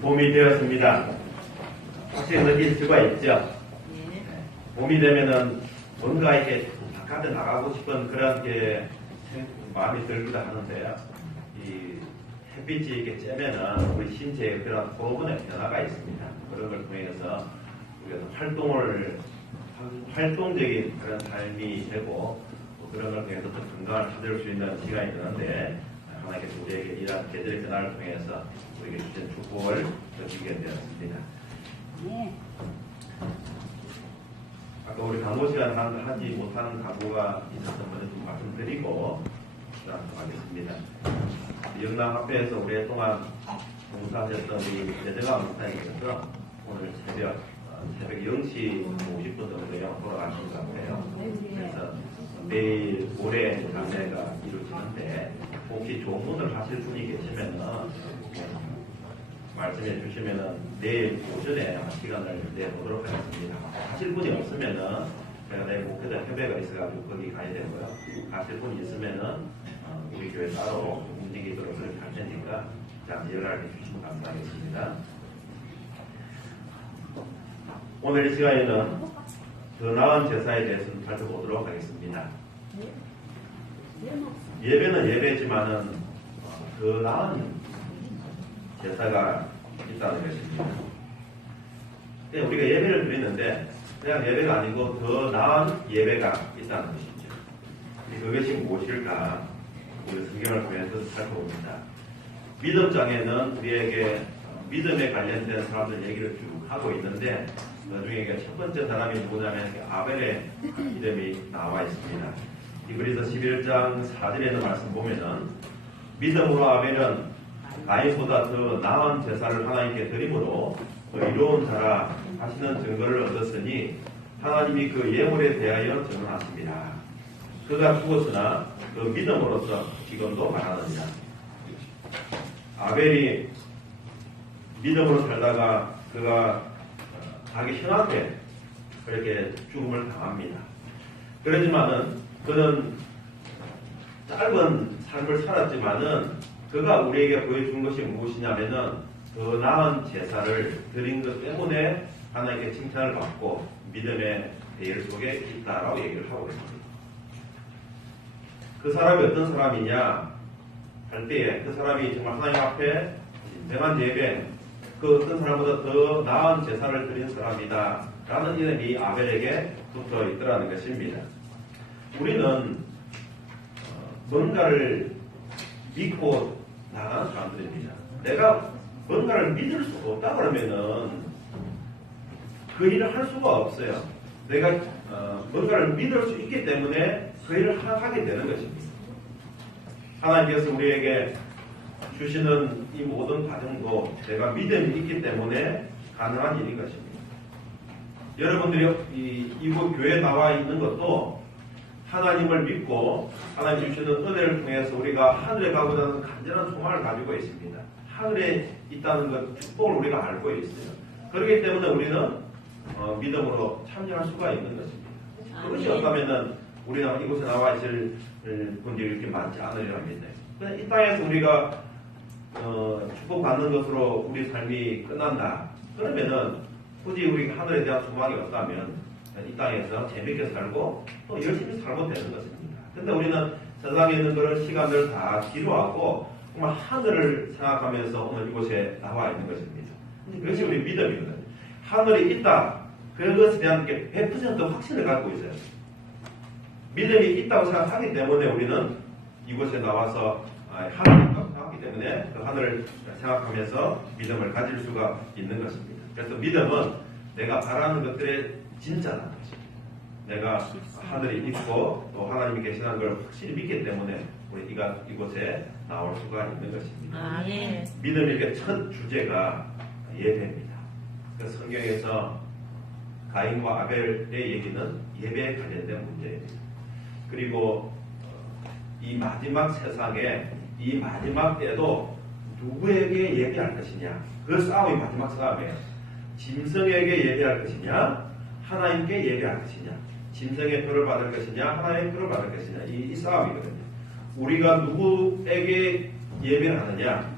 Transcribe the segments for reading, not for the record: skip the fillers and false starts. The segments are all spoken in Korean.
봄이 되었습니다. 확실히 느낄 수가 있죠. 봄이 되면은 뭔가 이렇게 바깥에 나가고 싶은 그런 게 마음이 들기도 하는데요. 이 햇빛이 이렇게 쬐면은 우리 신체에 그런 호르몬의 변화가 있습니다. 그런 걸 통해서 우리가 활동적인 그런 삶이 되고 그런 걸 통해서 또 건강을 찾을 수 있는 시간이 되는데 하나님께서 우리에게 이러한 계절의 변화를 통해서 우리에게 주신 축복을 느끼게 되었습니다. 아까 우리 강도 시간 하지 못한 가구가 있었던 것을 좀 말씀드리고 하겠습니다. 영남합회에서 오랫동안 봉사하셨던 우리 여정아 목사님께서 오늘 새벽 0시 50분 정도 영화 돌아가신 것 같아요. 그래서 내일 모레 장례가 이루어지는데 혹시 조문을 하실 분이 계시면은 말씀해 주시면은 내일 오전에 시간을 내보도록 하겠습니다. 하실 분이 없으면은 제가 내일 목회자 협회가 있어가지고 거기 가야 되고요. 가실 분이 있으면은 우리 교회 따로 움직이도록 할 테니까 잠시 연락해 주시면 감사하겠습니다. 오늘 이 시간에는 더 나은 제사에 대해서 살펴보도록 하겠습니다. 예배는 예배지만은 더 나은 제사가 있다는 것입니다. 우리가 예배를 드리는데 그냥 예배가 아니고 더 나은 예배가 있다는 것이죠. 그것이 무엇일까? 우리 성경을 통해서 살펴봅니다. 믿음장에는 우리에게 믿음에 관련된 사람들 얘기를 쭉 하고 있는데 그 중에 첫 번째 사람이 누구냐면 아벨의 이름이 나와 있습니다. 이브리서 11장 4절에 있는 말씀 보면은 믿음으로 아벨은 가인보다 더 나은 제사를 하나님께 드림으로 의로운 자라 하시는 증거를 얻었으니 하나님이 그 예물에 대하여 증언하십니다. 그가 죽었으나 그 믿음으로서 지금도 말하느니라. 아벨이 믿음으로 살다가 그가 자기 형한테 그렇게 죽음을 당합니다. 그렇지만은 그는 짧은 삶을 살았지만은 그가 우리에게 보여준 것이 무엇이냐면은 더 나은 제사를 드린 것 때문에 하나님께 칭찬을 받고 믿음의 대열 속에 있다라고 얘기를 하고 있습니다. 그 사람이 어떤 사람이냐 할 때에 그 사람이 정말 하나님 앞에 진정한 예배 그 어떤 사람보다 더 나은 제사를 드린 사람이다 라는 이름이 아벨에게 붙어 있더라는 것입니다. 우리는 뭔가를 믿고 나가는 사람들입니다. 내가 뭔가를 믿을 수 없다 그러면은 그 일을 할 수가 없어요. 내가 뭔가를 믿을 수 있기 때문에 그 일을 하게 되는 것입니다. 하나님께서 우리에게 주시는 이 모든 과정도 내가 믿음이 있기 때문에 가능한 일인 것입니다. 여러분들이 이곳 교회에 나와 있는 것도 하나님을 믿고 하나님 주시는 은혜를 통해서 우리가 하늘에 가고자 하는 간절한 소망을 가지고 있습니다. 하늘에 있다는 것 축복을 우리가 알고 있어요. 그렇기 때문에 우리는 믿음으로 참여할 수가 있는 것입니다. 그것이 없다면은 우리는 이곳에 나와 있을 분들이 이렇게 많지 않으리라 합니다. 이 땅에서 우리가 축복받는 것으로 우리 삶이 끝난다. 그러면은 굳이 우리가 하늘에 대한 소망이 없다면 이 땅에서 재밌게 살고 또 열심히 살고 되는 것입니다. 근데 우리는 세상에 있는 그런 시간을 다 뒤로하고 정말 하늘을 생각하면서 오늘 이곳에 나와 있는 것입니다. 그것이 우리 믿음이거든요. 하늘이 있다. 그것에 대한 100% 확신을 갖고 있어요. 믿음이 있다고 생각하기 때문에 우리는 이곳에 나와서 하늘이 있다고 생각하기 때문에 그 하늘을 생각하면서 믿음을 가질 수가 있는 것입니다. 그래서 믿음은 내가 바라는 것들의 진짜라는 것입니다. 내가 하늘이 있고 또 하나님이 계시다는 걸 확실히 믿기 때문에 우리가 이곳에 나올 수가 있는 것입니다. 예. 믿음의 첫 주제가 예배입니다. 그래서 성경에서 가인과 아벨의 얘기는 예배에 관련된 문제입니다. 그리고 이 마지막 세상에 이 마지막 때도 누구에게 예배할 것이냐 그 싸움이 마지막 싸움이에요. 짐승에게 예배할 것이냐 하나님께 예배할 것이냐 짐승의 표를 받을 것이냐 하나님의 표를 받을 것이냐 이 싸움이거든요. 우리가 누구에게 예배를 하느냐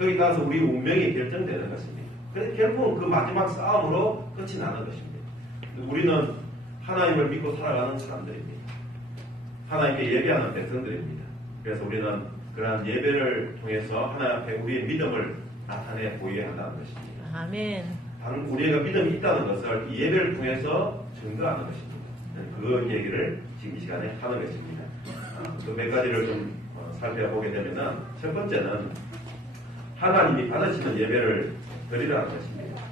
거기에 따라서 우리 운명이 결정되는 것입니다. 그래서 결국은 그 마지막 싸움으로 끝이 나는 것입니다. 우리는 하나님을 믿고 살아가는 사람들입니다. 하나님께 예배하는 백성들입니다. 그래서 우리는 그러한 예배를 통해서 하나님 앞에 우리의 믿음을 나타내 보여야 한다는 것입니다. 아멘. 우리가 믿음이 있다는 것을 이 예배를 통해서 증거하는 것입니다. 그 얘기를 지금 이 시간에 하는 것입니다. 그 몇 가지를 좀 살펴보게 되면은 첫 번째는 하나님이 받으시는 예배를 드리라는 것입니다.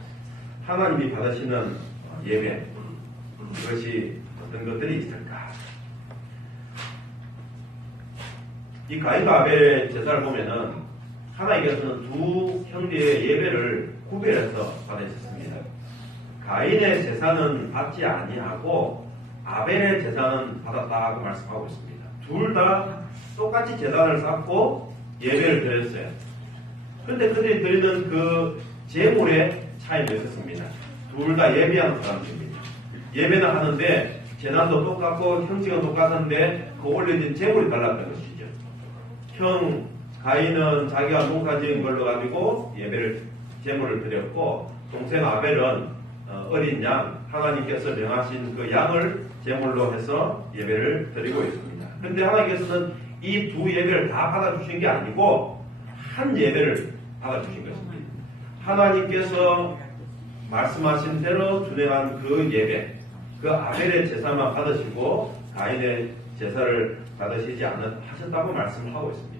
하나님이 받으시는 예배, 그것이 어떤 것들이 있을까? 이 가인과 아벨의 제사를 보면은 하나님께서는 두 형제의 예배를 구별해서 받으셨습니다. 가인의 제사는 받지 아니하고 아벨의 제사는 받았다고 말씀하고 있습니다. 둘 다 똑같이 제단을 쌓고 예배를 드렸어요. 그런데 그들이 드리는 그 제물의 차이가 있었습니다. 둘 다 예배하는 사람들입니다. 예배는 하는데 제단도 똑같고 형식은 똑같은데 그 올려진 제물이 달랐던 것이죠. 형 가인은 자기가 농사 지은 걸로 가지고 제물을 드렸고, 동생 아벨은 어린 양, 하나님께서 명하신 그 양을 제물로 해서 예배를 드리고 있습니다. 그런데 하나님께서는 이 두 예배를 다 받아주신 게 아니고 한 예배를 받아주신 것입니다. 하나님께서 말씀하신 대로 준행한 그 예배, 그 아벨의 제사만 받으시고 가인의 제사를 받으시지 하셨다고 말씀하고 있습니다.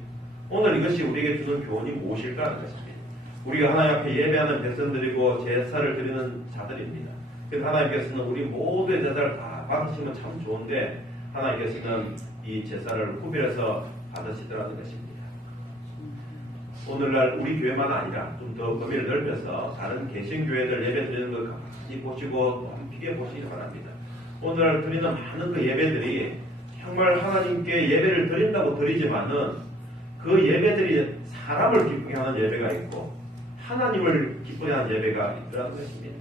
오늘 이것이 우리에게 주는 교훈이 무엇일까 하는 것입니다. 우리가 하나님 앞에 예배하는 백성들이고 제사를 드리는 자들입니다. 그래서 하나님께서는 우리 모두의 제사를 다 받으시면 참 좋은데 하나님께서는 이 제사를 구별해서 받으시더라는 것입니다. 오늘날 우리 교회만 아니라 좀 더 범위를 넓혀서 다른 개신교회들 예배 드리는 걸 가만히 보시고 깊게 보시기 바랍니다. 오늘날 드리는 많은 그 예배들이 정말 하나님께 예배를 드린다고 드리지만은 그 예배들이 사람을 기쁘게 하는 예배가 있고 하나님을 기쁘게 하는 예배가 있더라는 것입니다.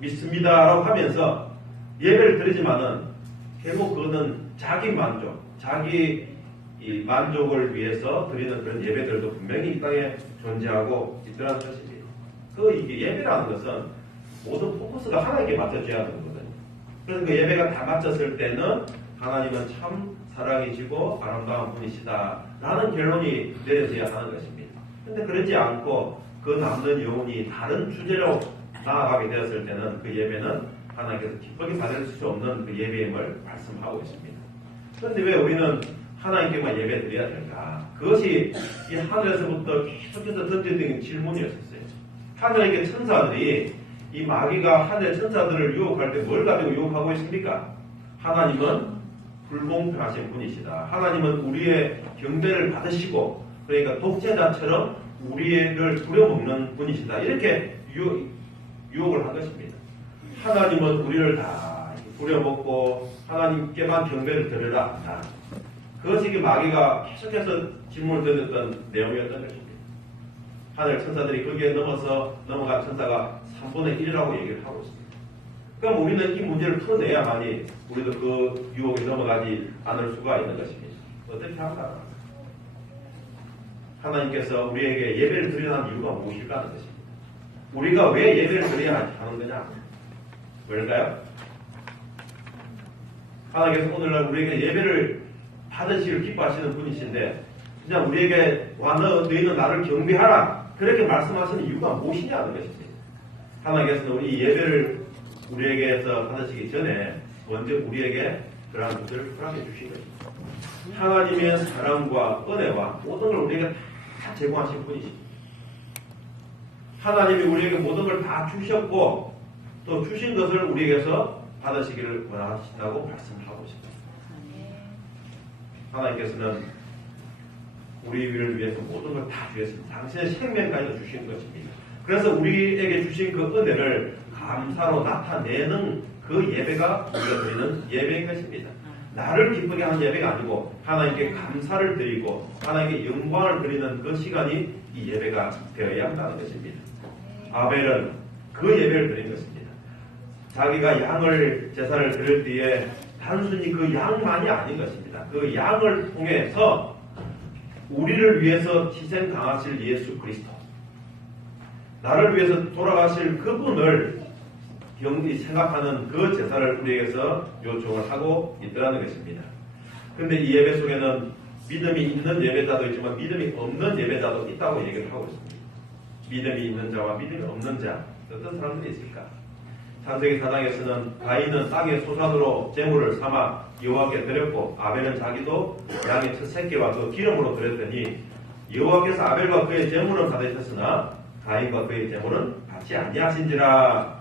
믿습니다라고 하면서 예배를 드리지만은 결국 그거는 자기 만족, 자기 이 만족을 위해서 드리는 그런 예배들도 분명히 이 땅에 존재하고 있더라는 것입니다. 이게 예배라는 것은 모든 포커스가 하나님께 맞춰져야 하는 거거든요. 그래서 그 예배가 다 맞췄을 때는 하나님은 참 사랑이시고 아름다운 분이시다라는 결론이 내려져야 하는 것입니다. 그런데 그러지 않고 그 남는 영혼이 다른 주제로 나아가게 되었을 때는 그 예배는 하나님께서 기쁘게 받을 수 없는 그 예배임을 말씀하고 있습니다. 그런데 왜 우리는 하나님께만 예배 드려야 될까? 그것이 이 하늘에서부터 계속해서 던져지는 질문이었었어요. 하늘에게 천사들이 이 마귀가 하늘의 천사들을 유혹할 때 뭘 가지고 유혹하고 있습니까? 하나님은 불공평하신 분이시다. 하나님은 우리의 경배를 받으시고 그러니까 독재자처럼 우리를 부려먹는 분이시다. 이렇게 유혹을 한 것입니다. 하나님은 우리를 다 부려먹고 하나님께만 경배를 드려라. 그것이 마귀가 계속해서 질문을 던졌던 내용이었던 것입니다. 하늘 천사들이 거기에 넘어간 천사가 3분의 1이라고 얘기를 하고 있습니다. 그럼 우리는 이 문제를 풀어내야만이 우리도 그 유혹에 넘어가지 않을 수가 있는 것입니다. 어떻게 할까? 하나님께서 우리에게 예배를 드리는 이유가 무엇일까 하는 것입니다. 우리가 왜 예배를 드려야 하는 거냐? 왜일까요? 하나님께서 오늘날 우리에게 예배를 받으시기를 기뻐하시는 분이신데 그냥 우리에게 너희는 나를 경배하라 그렇게 말씀하시는 이유가 무엇이냐는 것입니다. 하나님께서는 우리 예배를 우리에게서 받으시기 전에 먼저 우리에게 그러한 것들을 허락해 주신 것입니다. 하나님의 사랑과 은혜와 모든 걸 우리에게 다 제공하신 분이십니다. 하나님이 우리에게 모든 걸 다 주셨고 또 주신 것을 우리에게서 받으시기를 원하신다고 말씀하고 있습니다. 하나님께서는 우리를 위해서 모든 걸 다 주셨습니다. 당신의 생명까지도 주신 것입니다. 그래서 우리에게 주신 그 은혜를 감사로 나타내는 그 예배가 우리가 드리는 예배인 것입니다. 나를 기쁘게 하는 예배가 아니고 하나님께 감사를 드리고 하나님께 영광을 드리는 그 시간이 이 예배가 되어야 한다는 것입니다. 아벨은 그 예배를 드린 것입니다. 자기가 양을 제사를 드릴 때에 단순히 그 양만이 아닌 것입니다. 그 양을 통해서 우리를 위해서 희생 당하실 예수 그리스도, 나를 위해서 돌아가실 그분을 경히 생각하는 그 제사를 우리에게서 요청을 하고 있더라는 것입니다. 근데 이 예배 속에는 믿음이 있는 예배자도 있지만 믿음이 없는 예배자도 있다고 얘기를 하고 있습니다. 믿음이 있는 자와 믿음이 없는 자, 어떤 사람들이 있을까? 창세기 4장에서는 가인은 땅의 소산으로 제물을 삼아 여호와께 드렸고 아벨은 자기도 양의 첫 새끼와 그 기름으로 드렸더니 여호와께서 아벨과 그의 제물은 받으셨으나 가인과 그의 제물은 받지 아니하신지라.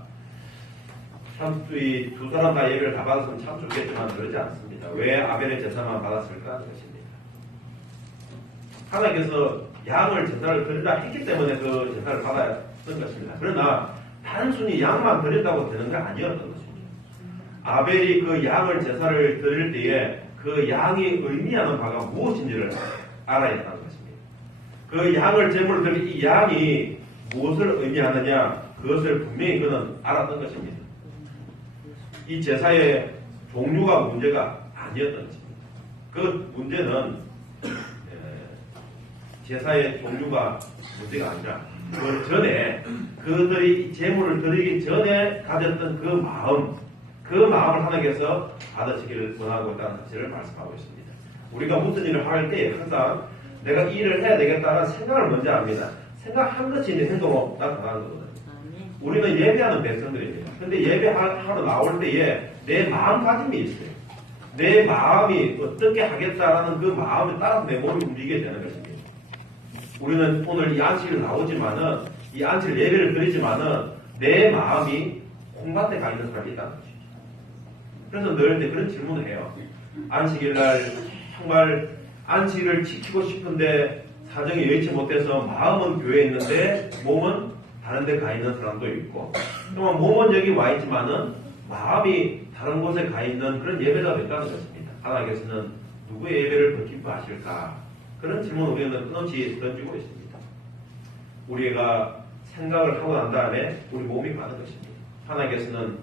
참 이 두 사람 다 예배를 다 받았으면 참 좋겠지만 그러지 않습니다. 왜 아벨의 제사만 받았을까 하는 것입니다. 하나님께서 양을 제사를 드리라 했기 때문에 그 제사를 받았던 것입니다. 그러나 단순히 양만 드린다고 되는 게 아니었던 것입니다. 아벨이 그 양을 제사를 드릴 때에 그 양이 의미하는 바가 무엇인지를 알아야 한다는 것입니다. 그 양을 제물로 드린 이 양이 무엇을 의미하느냐, 그것을 분명히 그는 알았던 것입니다. 이 제사의 종류가 문제가 아니었던 것입니다. 그 문제는 제사의 종류가 문제가 아니라 그 전에 그들이 제물을 드리기 전에 가졌던 그 마음을 하나님께서 받으시기를 원하고 있다는 사실을 말씀하고 있습니다. 우리가 무슨 일을 할 때 항상 내가 이 일을 해야 되겠다는 생각을 먼저 합니다. 생각한 것이 내 행동으로 나타나는 거거든요. 우리는 예배하는 백성들입니다. 근데 예배하러 나올 때에 내 마음가짐이 있어요. 내 마음이 어떻게 하겠다라는 그 마음에 따라서 내 몸이 움직이게 되는 것입니다. 우리는 오늘 이 안식일 나오지만은, 이 안식일 예배를 드리지만은, 내 마음이 콩밭에 가 있는 사람이 있다는 것이죠. 그래서 늘 그런 질문을 해요. 안식일 날 정말 안식일을 지키고 싶은데 사정이 여의치 못해서 마음은 교회에 있는데 몸은 다른 데 가 있는 사람도 있고, 또한 몸은 여기 와 있지만은 마음이 다른 곳에 가 있는 그런 예배자도 있다는 것입니다. 하나님께서는 누구의 예배를 더 기뻐하실까? 그런 질문을 우리는 끊임없이 던지고 있습니다. 우리가 생각을 하고 난 다음에 우리 몸이 가는 것입니다. 하나님께서는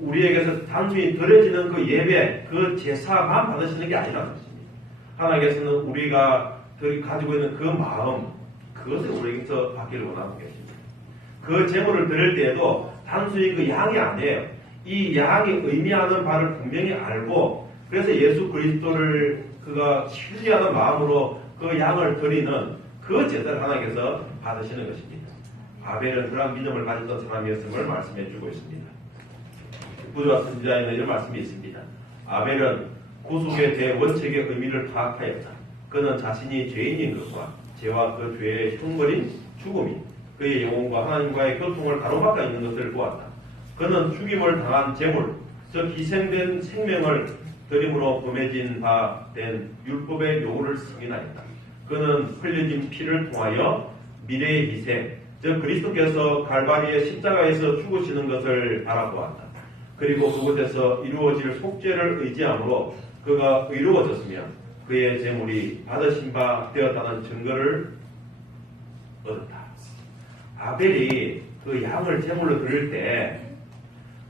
우리에게서 단순히 드려지는 그 예배, 그 제사만 받으시는 게 아니라는 것입니다. 하나님께서는 우리가 가지고 있는 그 마음, 그것을 우리에게서 받기를 원하고 계십니다. 그 제물을 드릴 때에도 단순히 그 양이 아니에요. 이 양이 의미하는 바를 분명히 알고, 그래서 예수 그리스도를 그가 신뢰하는 마음으로 그 양을 드리는 그 제사를 하나님께서 받으시는 것입니다. 아벨은 그런 믿음을 가졌던 사람이었음을 말씀해 주고 있습니다. 구조와 선지자에는 이런 말씀이 있습니다. 아벨은 구속의 대원칙의 의미를 파악하였다. 그는 자신이 죄인인 것과 죄와 그 죄의 흉물인 죽음이 그의 영혼과 하나님과의 교통을 가로막아 있는 것을 보았다. 그는 죽임을 당한 제물, 즉 희생된 생명을 드림으로 범해진 바 된 율법의 요구를 승인하였다. 그는 흘려진 피를 통하여 미래의 희생, 즉 그리스도께서 갈바리의 십자가에서 죽으시는 것을 알아보았다. 그리고 그곳에서 이루어질 속죄를 의지함으로 그가 의로워졌으며 그의 제물이 받으신 바 되었다는 증거를 얻었다. 아벨이 그 양을 제물로 드릴 때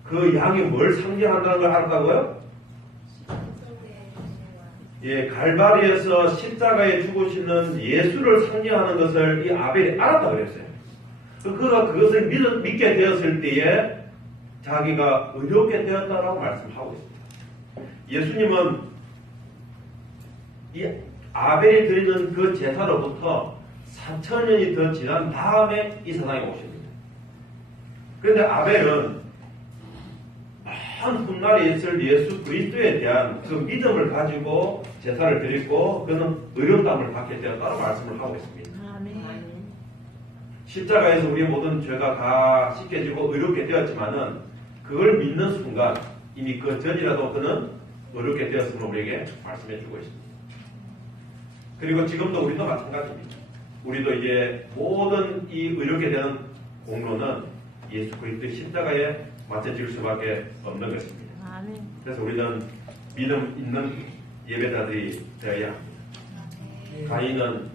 그 양이 뭘 상징한다는 걸 알았다고요? 예, 갈바리에서 십자가에 죽으시는 예수를 상징하는 것을 이 아벨이 알았다고 그랬어요. 그가 그것을 믿게 되었을 때에 자기가 의롭게 되었다라고 말씀하고 있습니다. 예수님은 이 아벨이 드리는 그 제사로부터 4000년이 더 지난 다음에 이 세상에 오십니다. 그런데 아벨은 한 훗날에 있을 예수 그리스도에 대한 그 믿음을 가지고 제사를 드리고 그는 의롭다함을 받게 되었다고 말씀을 하고 있습니다. 십자가에서 우리의 모든 죄가 다 씻겨지고 의롭게 되었지만은 그걸 믿는 순간 이미 그 전이라도 그는 의롭게 되었음을 우리에게 말씀해 주고 있습니다. 그리고 지금도 우리도 마찬가지입니다. 우리도 이제 모든 이 의롭게 되는 공로는 예수 그리스도의 십자가에 맞춰질 수밖에 없는 것입니다. 그래서 우리는 믿음 있는 예배자들이 되어야 합니다. 가인은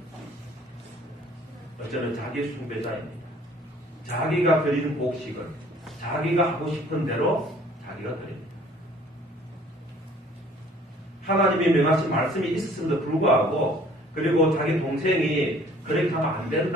어쩌면 자기 숭배자입니다. 자기가 드리는 곡식을 자기가 하고 싶은 대로 자기가 드립니다. 하나님이 명하신 말씀이 있었음에도 불구하고 그리고 자기 동생이 그렇게 하면 안 된다.